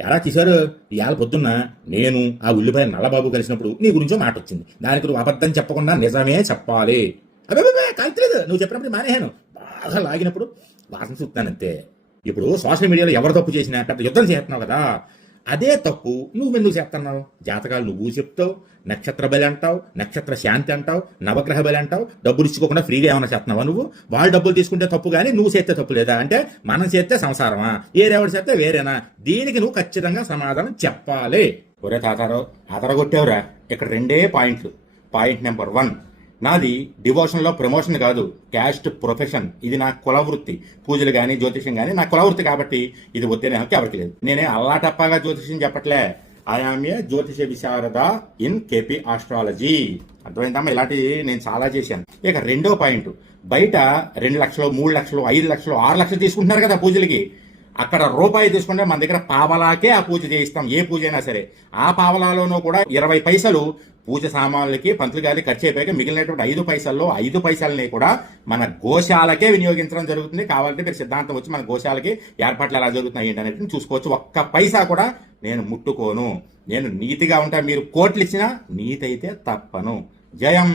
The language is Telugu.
ఎలా తీశారు? ఇవాళ పొద్దున్న నేను ఆ ఉల్లిపాయ నల్లబాబు కలిసినప్పుడు నీ గురించో మాట వచ్చింది. దానికి నువ్వు అబద్ధం చెప్పకుండా నిజమే చెప్పాలి. అబ్బాయి కాల్చలేదు, నువ్వు చెప్పినప్పుడు మానేహాను. బాగా లాగినప్పుడు వాసన చూస్తానంతే. ఇప్పుడు సోషల్ మీడియాలో ఎవరు తప్పు చేసినా పెద్ద యుద్ధం చేస్తున్నావు కదా, అదే తప్పు నువ్వెందుకు చేస్తున్నావు? జాతకాలు నువ్వు చెప్తావు, నక్షత్ర బలి అంటావు, నక్షత్ర శాంతి అంటావు, నవగ్రహ బలి అంటావు. డబ్బులు ఇచ్చుకోకుండా ఫ్రీగా ఏమైనా చేస్తున్నావా నువ్వు? వాళ్ళు డబ్బులు తీసుకుంటే తప్పు కానీ నువ్వు చేస్తే తప్పు లేదా? అంటే మనం చేస్తే సంసారమా, ఏరెవడు చేస్తే వేరేనా? దీనికి నువ్వు ఖచ్చితంగా సమాధానం చెప్పాలి. ఒరే తాతారో అదరగొట్టావురా. ఇక్కడ రెండే పాయింట్లు. పాయింట్ నెంబర్ 1, నాది డివోషన్లో ప్రమోషన్ కాదు, క్యాస్ట్ ప్రొఫెషన్. ఇది నా కుల వృత్తి. పూజలు కానీ జ్యోతిష్యం కానీ నా కుల వృత్తి కాబట్టి ఇది వద్దనే హక్కు ఎవరికి లేదు. నేనే అల్లాటప్పగా జ్యోతిష్యం చెప్పట్లే. I am a Jyotisha విశారద in KP astrology. అర్థమైందమ్మా? ఇలాంటి నేను చాలా చేశాను. ఇక రెండో పాయింట్, బయట 2 లక్షలు 3 లక్షలు 5 లక్షలు 6 లక్షలు తీసుకుంటున్నారు కదా పూజలకి. అక్కడ రూపాయి తీసుకుంటే మన దగ్గర పావలాకే ఆ పూజ చేయిస్తాం, ఏ పూజ అయినా సరే. ఆ పావలాలోనూ కూడా 20 పైసలు పూజ సామాన్లకి పంతులు గారి ఖర్చు అయిపోయాక మిగిలినటువంటి 5 పైసల్లో 5 పైసలని కూడా మన గోశాలకే వినియోగించడం జరుగుతుంది. కావాలంటే మీరు సిద్ధాంతం వచ్చి మన గోశాలకి ఏర్పాట్లు ఎలా జరుగుతున్నాయి ఏంటి అనేది చూసుకోవచ్చు. ఒక్క పైసా కూడా నేను ముట్టుకోను. నేను నీతిగా ఉంటా. మీరు కోట్లు ఇచ్చినా నీతి అయితే తప్పను. జయం.